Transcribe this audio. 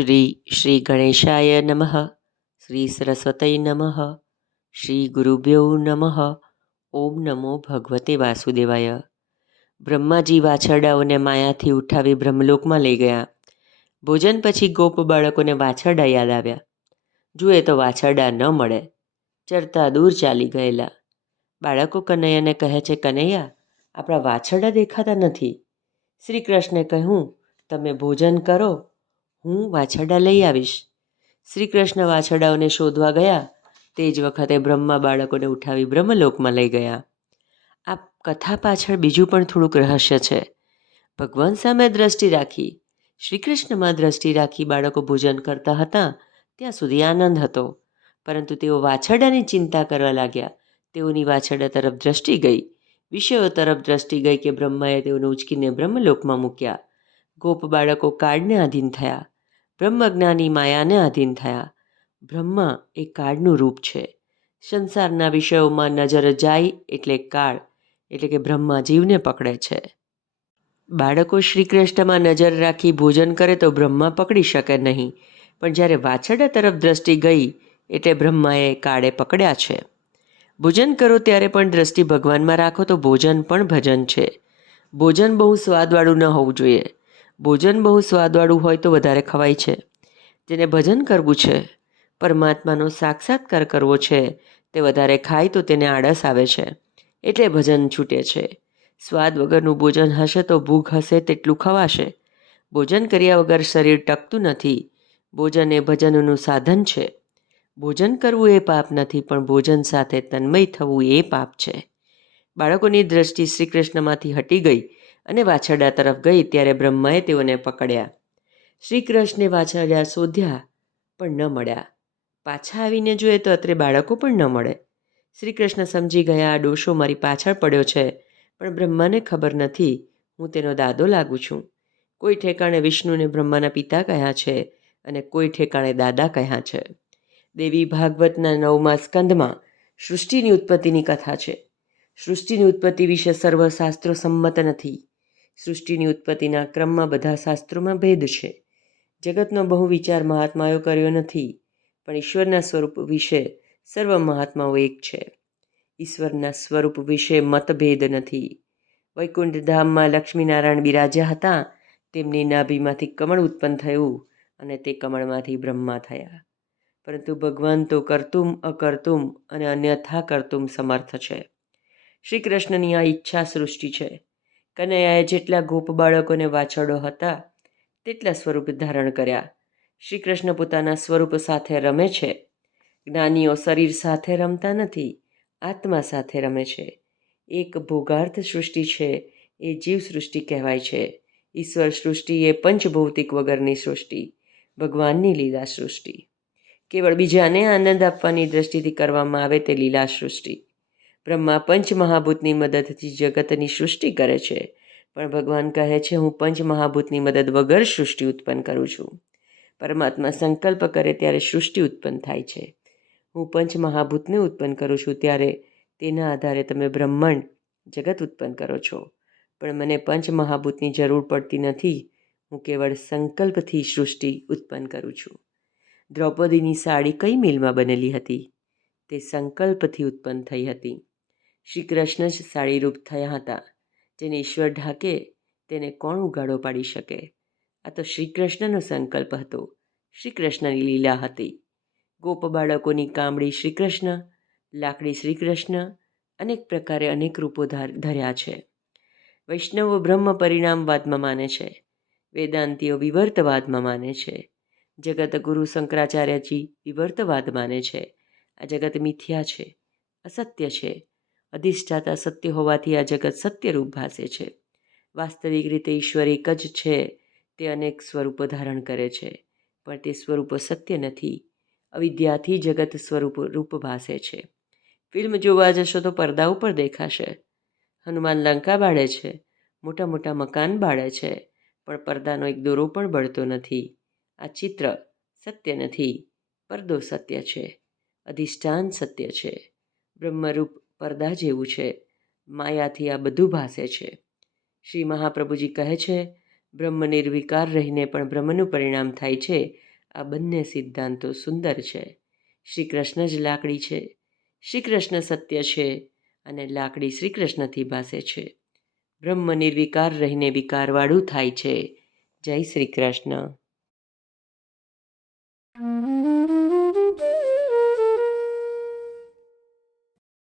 શ્રી ગણેશાય નમઃ. શ્રી સરસ્વતય નમઃ. શ્રી ગુરુભ્યો નમઃ. ઓમ નમો ભગવતે વાસુદેવાય. બ્રહ્માજી વાછરડાઓને માયાથી ઉઠાવી બ્રહ્મલોકમાં લઈ ગયા. ભોજન પછી ગોપ બાળકોને વાછરડા યાદ આવ્યા. જુએ તો વાછરડા ન મળે, ચરતા દૂર ચાલી ગયેલા. બાળકો કનૈયાને કહે છે, કનૈયા, આપણા વાછરડા દેખાતા નથી. શ્રી કૃષ્ણે કહ્યું, તમે ભોજન કરો, હું વાછરડા લઈ આવીશ. શ્રી કૃષ્ણ વાછરડાઓને શોધવા ગયા. તે જ વખતે બ્રહ્મા બાળકોને ઉઠાવી બ્રહ્મલોકમાં લઈ ગયા. આ કથા પાછળ બીજું પણ થોડુંક રહસ્ય છે. ભગવાન સામે દ્રષ્ટિ રાખી, શ્રી કૃષ્ણમાં દ્રષ્ટિ રાખી બાળકો ભોજન કરતા હતા ત્યાં સુધી આનંદ હતો. પરંતુ તેઓ વાછરડાની ચિંતા કરવા લાગ્યા. તેઓની વાછરડા તરફ દ્રષ્ટિ ગઈ, વિષયો તરફ દ્રષ્ટિ ગઈ કે બ્રહ્માએ તેઓને ઉચકીને બ્રહ્મલોકમાં મૂક્યા. ગોપ બાળકો કાળને આધીન થયા, બ્રહ્મજ્ઞાની માયાને આધીન થયા. બ્રહ્મા એ કાળનું રૂપ છે. સંસારના વિષયોમાં નજર જાય એટલે કાળ, એટલે કે બ્રહ્મા જીવને પકડે છે. બાળકો શ્રી કૃષ્ણમાં નજર રાખી ભોજન કરે તો બ્રહ્મા પકડી શકે નહીં, પણ જ્યારે વાછરડા તરફ દ્રષ્ટિ ગઈ એટલે બ્રહ્માએ કાળે પકડ્યા છે. ભોજન કરો ત્યારે પણ દ્રષ્ટિ ભગવાનમાં રાખો તો ભોજન પણ ભજન છે. ભોજન બહુ સ્વાદવાળું ન હોવું જોઈએ. ભોજન બહુ સ્વાદવાળું હોય તો વધારે ખવાય છે. જેને ભજન કરવું છે, પરમાત્માનો સાક્ષાત્કાર કરવો છે, તે વધારે ખાય તો તેને આળસ આવે છે, એટલે ભજન છૂટે છે. સ્વાદ વગરનું ભોજન હશે તો ભૂખ હશે તેટલું ખવાશે. ભોજન કર્યા વગર શરીર ટકતું નથી. ભોજન એ ભજનનું સાધન છે. ભોજન કરવું એ પાપ નથી, પણ ભોજન સાથે તન્મય થવું એ પાપ છે. બાળકોની દ્રષ્ટિ શ્રી કૃષ્ણમાંથી હટી ગઈ અને વાછરડા તરફ ગઈ ત્યારે બ્રહ્માએ તેઓને પકડ્યા. શ્રી કૃષ્ણે વાછરડા શોધ્યા પણ ન મળ્યા. પાછા આવીને જોઈએ તો અત્રે બાળકો પણ ન મળે. શ્રી કૃષ્ણ સમજી ગયા, આ ડોશો મારી પાછળ પડ્યો છે, પણ બ્રહ્માને ખબર નથી હું તેનો દાદો લાગુ છું. કોઈ ઠેકાણે વિષ્ણુને બ્રહ્માના પિતા કહ્યા છે અને કોઈ ઠેકાણે દાદા કહ્યા છે. દેવી ભાગવતના 9મા સ્કંદમાં સૃષ્ટિની ઉત્પત્તિની કથા છે. સૃષ્ટિની ઉત્પત્તિ વિશે સર્વ શાસ્ત્રો સંમત નથી. સૃષ્ટિની ઉત્પત્તિના ક્રમમાં બધા શાસ્ત્રોમાં ભેદ છે. જગતનો બહુ વિચાર મહાત્માઓ કર્યો નથી, પણ ઈશ્વરના સ્વરૂપ વિશે સર્વ મહાત્માઓ એક છે. ઈશ્વરના સ્વરૂપ વિશે મતભેદ નથી. વૈકુંઠ ધામમાં લક્ષ્મીનારાયણ બિરાજ્યા હતા. તેમની નાભીમાંથી કમળ ઉત્પન્ન થયું અને તે કમળમાંથી બ્રહ્મા થયા. પરંતુ ભગવાન તો કર્તુમ અકર્તુમ અને અન્યથા કર્તુમ સમર્થ છે. શ્રી કૃષ્ણની આ ઈચ્છા સૃષ્ટિ છે. કનૈયાએ જેટલા ગોપ બાળકોને વાછરડો હતા તેટલા સ્વરૂપ ધારણ કર્યા. શ્રી કૃષ્ણ પોતાના સ્વરૂપ સાથે રમે છે. જ્ઞાનીઓ શરીર સાથે રમતા નથી, આત્મા સાથે રમે છે. એક ભોગાર્થ સૃષ્ટિ છે એ જીવ સૃષ્ટિ કહેવાય છે. ઈશ્વર સૃષ્ટિ એ પંચભૌતિક વગરની સૃષ્ટિ, ભગવાનની લીલા સૃષ્ટિ. કેવળ બીજાને આનંદ આપવાની દ્રષ્ટિથી કરવામાં આવે તે લીલા સૃષ્ટિ. બ્રહ્મા પંચમહાભૂતની મદદથી જગતની સૃષ્ટિ કરે છે, પણ ભગવાન કહે છે હું પંચમહાભૂતની મદદ વગર સૃષ્ટિ ઉત્પન્ન કરું છું. પરમાત્મા સંકલ્પ કરે ત્યારે સૃષ્ટિ ઉત્પન્ન થાય છે. હું પંચમહાભૂતને ઉત્પન્ન કરું છું ત્યારે તેના આધારે તમે બ્રહ્માંડ જગત ઉત્પન્ન કરો છો, પણ મને પંચમહાભૂતની જરૂર પડતી નથી. હું કેવળ સંકલ્પથી સૃષ્ટિ ઉત્પન્ન કરું છું. દ્રૌપદીની સાડી કઈ મિલમાં બનેલી હતી? તે સંકલ્પથી ઉત્પન્ન થઈ હતી. શ્રી કૃષ્ણ જ સાડીરૂપ થયા હતા. જેને ઈશ્વર ઢાકે તેને કોણ ઉઘાડો પાડી શકે? આ તો શ્રી કૃષ્ણનો સંકલ્પ હતો, શ્રી કૃષ્ણની લીલા હતી. ગોપ બાળકોની કામડી શ્રી કૃષ્ણ, લાકડી શ્રી કૃષ્ણ, અનેક પ્રકારે અનેક રૂપો ધર્યા છે. વૈષ્ણવો બ્રહ્મ પરિણામવાદમાં માને છે. વેદાંતિઓ વિવર્તવાદમાં માને છે. જગત ગુરુ શંકરાચાર્યજી વિવર્તવાદ માને છે. આ જગત મિથ્યા છે, અસત્ય છે. અધિષ્ઠાતા સત્ય હોવાથી આ જગત સત્યરૂપ ભાસે છે. વાસ્તવિક રીતે ઈશ્વર એક જ છે. તે અનેક સ્વરૂપો ધારણ કરે છે, પણ તે સ્વરૂપો સત્ય નથી. અવિદ્યાથી જગત રૂપ ભાસે છે. ફિલ્મ જોવા જશો તો પડદા ઉપર દેખાશે. હનુમાન લંકા બાળે છે, મોટા મોટા મકાન બાળે છે, પણ પડદાનો એક દોરો પણ બળતો નથી. આ ચિત્ર સત્ય નથી. પડદો સત્ય છે. અધિષ્ઠાન સત્ય છે. બ્રહ્મરૂપ પડદા જેવું છે. માયાથી આ બધું ભાસે છે. શ્રી મહાપ્રભુજી કહે છે, બ્રહ્મ નિર્વિકાર રહીને પણ બ્રહ્મનું પરિણામ થાય છે. આ બંને સિદ્ધાંતો સુંદર છે. શ્રી કૃષ્ણ જ લાકડી છે, શ્રી કૃષ્ણ સત્ય છે અને લાકડી શ્રી કૃષ્ણથી ભાસે છે. બ્રહ્મ નિર્વિકાર રહીને વિકારવાળું થાય છે. જય શ્રી કૃષ્ણ.